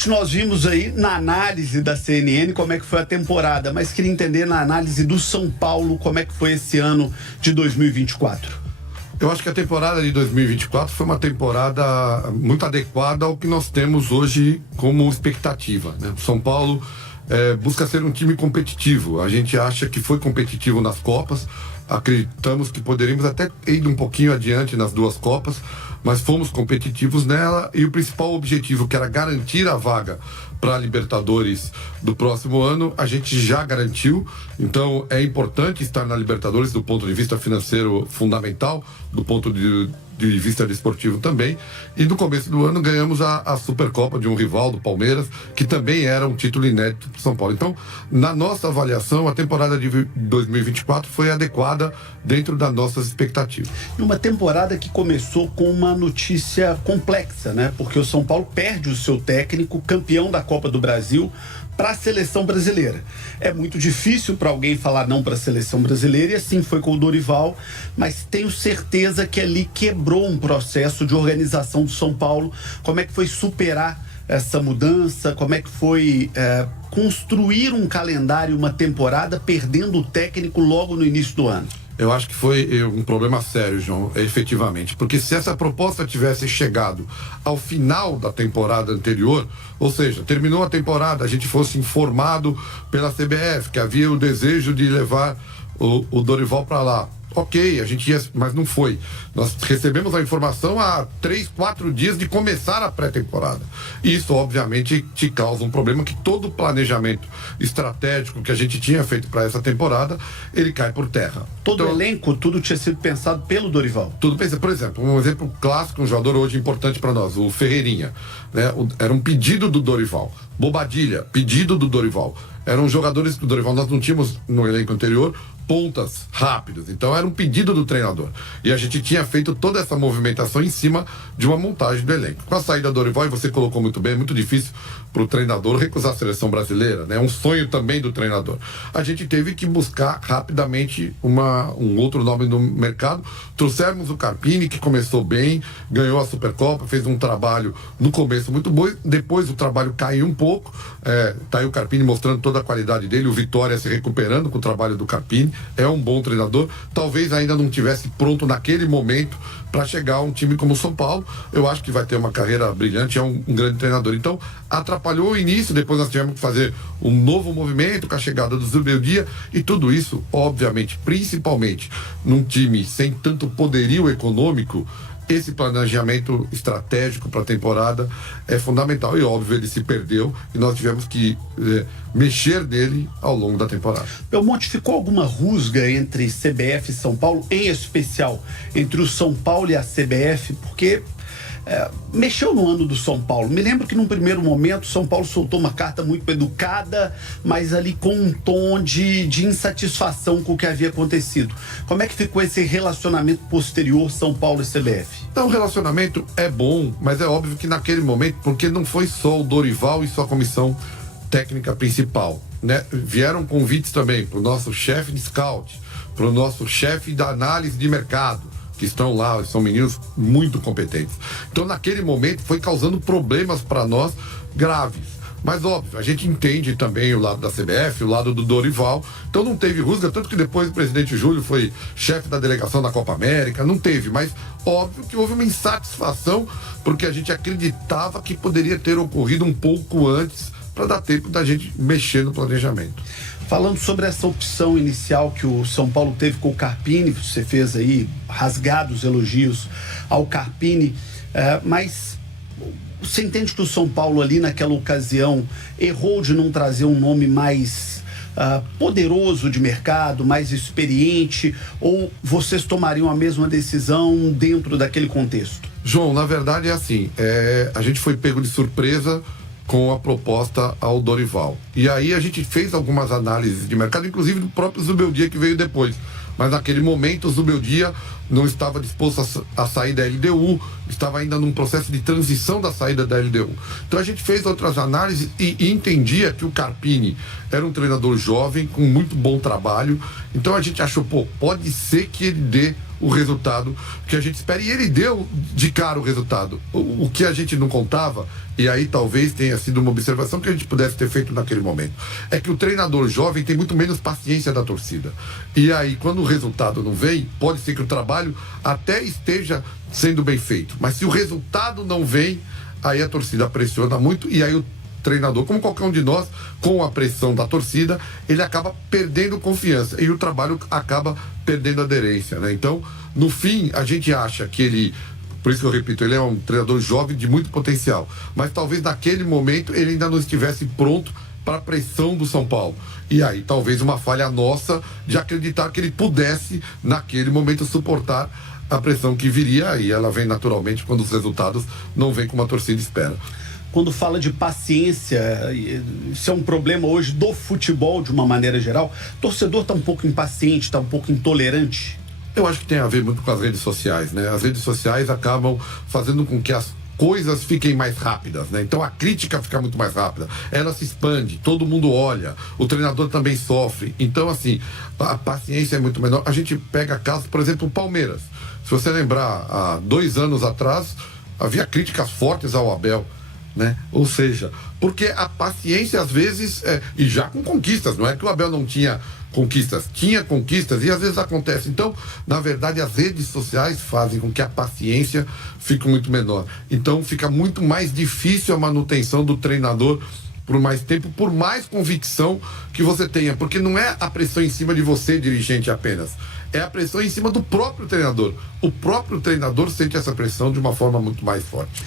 Monte, nós vimos aí na análise da CNN como é que foi a temporada, mas queria entender na análise do São Paulo como é que foi esse ano de 2024. Eu acho que a temporada de 2024 foi uma temporada muito adequada ao que nós temos hoje como expectativa, né? O São Paulo busca ser um time competitivo. A gente acha que foi competitivo nas Copas, acreditamos que poderíamos até ir um pouquinho adiante nas duas Copas, mas fomos competitivos nela e o principal objetivo, que era garantir a vaga para a Libertadores do próximo ano, a gente já garantiu. Então é importante estar na Libertadores do ponto de vista financeiro, fundamental, do ponto de vista desportivo também. E no começo do ano ganhamos a Supercopa de um rival do Palmeiras, que também era um título inédito para São Paulo. Então, na nossa avaliação, a temporada de 2024 foi adequada dentro das nossas expectativas. Uma temporada que começou com uma notícia complexa, né? Porque o São Paulo perde o seu técnico, campeão da Copa do Brasil, para a seleção brasileira. É muito difícil para alguém falar não para a seleção brasileira, e assim foi com o Dorival, mas tenho certeza que ali quebrou um processo de organização do São Paulo. Como é que foi superar essa mudança? Como é que foi construir um calendário, uma temporada, perdendo o técnico logo no início do ano? Eu acho que foi um problema sério, João, efetivamente. Porque se essa proposta tivesse chegado ao final da temporada anterior, ou seja, terminou a temporada, a gente fosse informado pela CBF que havia o desejo de levar o Dorival para lá. Ok, a gente ia, mas não foi. Nós recebemos a informação há 3, 4 dias de começar a pré-temporada. Isso, obviamente, te causa um problema que todo o planejamento estratégico que a gente tinha feito para essa temporada, ele cai por terra. Todo o elenco, tudo tinha sido pensado pelo Dorival. Tudo pensado. Por exemplo, um exemplo clássico, um jogador hoje importante para nós, o Ferreirinha, né? Era um pedido do Dorival. Bobadilha, pedido do Dorival. Eram jogadores do Dorival, nós não tínhamos no elenco anterior pontas rápidas, então era um pedido do treinador. E a gente tinha feito toda essa movimentação em cima de uma montagem do elenco. Com a saída do Dorival, e você colocou muito bem, é muito difícil para o treinador recusar a seleção brasileira, né? É um sonho também do treinador. A gente teve que buscar rapidamente um outro nome no mercado. Trouxemos o Carpini, que começou bem, ganhou a Supercopa, fez um trabalho no começo muito bom, depois o trabalho caiu um pouco, tá aí o Carpini mostrando toda a qualidade dele, o Vitória se recuperando com o trabalho do Carpini. É um bom treinador, talvez ainda não tivesse pronto naquele momento para chegar a um time como o São Paulo. Eu acho que vai ter uma carreira brilhante, é um grande treinador. Então, atrapalhou o início, depois nós tivemos que fazer um novo movimento com a chegada do Zubeldia, e tudo isso, obviamente, principalmente num time sem tanto poderio econômico, esse planejamento estratégico para a temporada é fundamental. E óbvio, ele se perdeu e nós tivemos que mexer nele ao longo da temporada. Belmonte, ficou alguma rusga entre CBF e São Paulo, em especial entre o São Paulo e a CBF? Porque mexeu no ano do São Paulo. Me lembro que num primeiro momento o São Paulo soltou uma carta muito educada, mas ali com um tom de insatisfação com o que havia acontecido. Como é que ficou esse relacionamento posterior São Paulo e CBF? Então, o relacionamento é bom, mas é óbvio que naquele momento, porque não foi só o Dorival e sua comissão técnica principal, né? Vieram convites também para o nosso chefe de scout, para o nosso chefe da análise de mercado, que estão lá, são meninos muito competentes. Então, naquele momento, foi causando problemas para nós graves. Mas, óbvio, a gente entende também o lado da CBF, o lado do Dorival. Então, não teve rusga, tanto que depois o presidente Júlio foi chefe da delegação da Copa América. Não teve, mas óbvio que houve uma insatisfação, porque a gente acreditava que poderia ter ocorrido um pouco antes, para dar tempo da gente mexer no planejamento. Falando sobre essa opção inicial que o São Paulo teve com o Carpini, você fez aí rasgados elogios ao Carpini, mas você entende que o São Paulo ali naquela ocasião errou de não trazer um nome mais poderoso de mercado, mais experiente, ou vocês tomariam a mesma decisão dentro daquele contexto? João, na verdade é assim, a gente foi pego de surpresa com a proposta ao Dorival. E aí a gente fez algumas análises de mercado, inclusive do próprio Zubeldia, que veio depois. Mas naquele momento o Zubeldia não estava disposto a sair da LDU, estava ainda num processo de transição da saída da LDU. Então a gente fez outras análises e entendia que o Carpini era um treinador jovem, com muito bom trabalho. Então a gente achou, pode ser que ele dê o resultado que a gente espera. E ele deu de cara o resultado. O que a gente não contava, e aí talvez tenha sido uma observação que a gente pudesse ter feito naquele momento, é que o treinador jovem tem muito menos paciência da torcida. E aí, quando o resultado não vem, pode ser que o trabalho até esteja sendo bem feito. Mas se o resultado não vem, aí a torcida pressiona muito e aí o treinador, como qualquer um de nós, com a pressão da torcida, ele acaba perdendo confiança e o trabalho acaba perdendo aderência, né? Então, no fim, a gente acha que ele, por isso que eu repito, ele é um treinador jovem de muito potencial, mas talvez naquele momento ele ainda não estivesse pronto para a pressão do São Paulo. E aí, talvez uma falha nossa de acreditar que ele pudesse, naquele momento, suportar a pressão que viria, e ela vem naturalmente quando os resultados não vêm como a torcida espera. Quando fala de paciência, isso é um problema hoje do futebol de uma maneira geral. O torcedor está um pouco impaciente, está um pouco intolerante. Eu acho que tem a ver muito com as redes sociais, né? As redes sociais acabam fazendo com que as coisas fiquem mais rápidas, né? Então a crítica fica muito mais rápida, ela se expande, todo mundo olha, o treinador também sofre. Então, assim, a paciência é muito menor. A gente pega casos, por exemplo, o Palmeiras. Se você lembrar, há 2 anos atrás, havia críticas fortes ao Abel, né? Ou seja, porque a paciência às vezes e já com conquistas, não é que o Abel não tinha conquistas, tinha conquistas e às vezes acontece. Então, na verdade, as redes sociais fazem com que a paciência fique muito menor. Então, fica muito mais difícil a manutenção do treinador por mais tempo, por mais convicção que você tenha, porque não é a pressão em cima de você, dirigente, apenas. É a pressão em cima do próprio treinador. O próprio treinador sente essa pressão de uma forma muito mais forte.